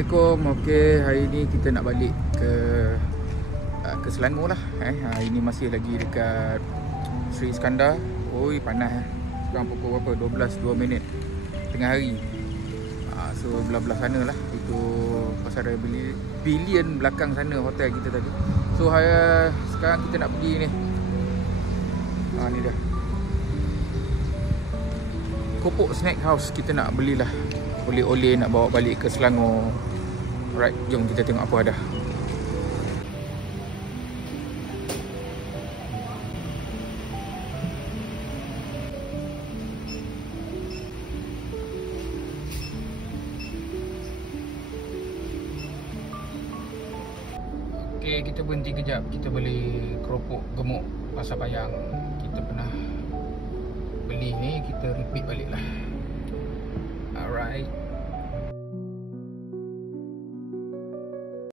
Assalamualaikum. Okey, hari ni kita nak balik ke Selangor lah. Hari ni masih lagi dekat Sri Iskandar. Oi, panas. Sekarang pukul berapa? 12:02 tengah hari. So belah-belah sana lah. Itu pasar bilion belakang sana hotel kita tadi. So sekarang kita nak pergi ni. Ni dah Kopok Snack House. Kita nak belilah oleh-oleh nak bawa balik ke Selangor. Alright, jom kita tengok apa ada. Okay, kita berhenti kejap. Kita beli keropok gemuk Pasar Bayang. Kita pernah beli ni, kita repeat balik lah. Alright.